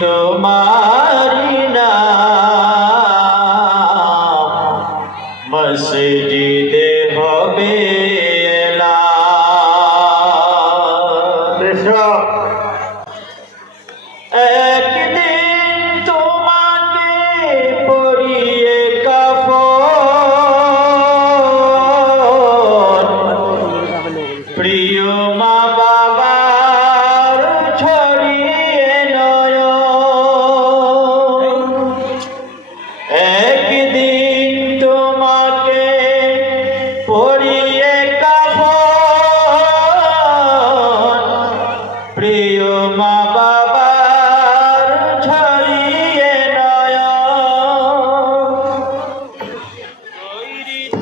তোমারি নাম মসজিদে হবে।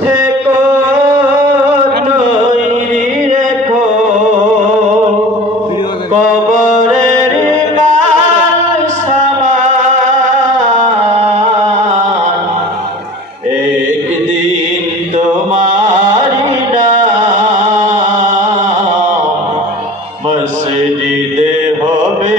থেকো তৈরি রেখো কবরের নাল সামান। একদিন তোমারি মসজিদে হবে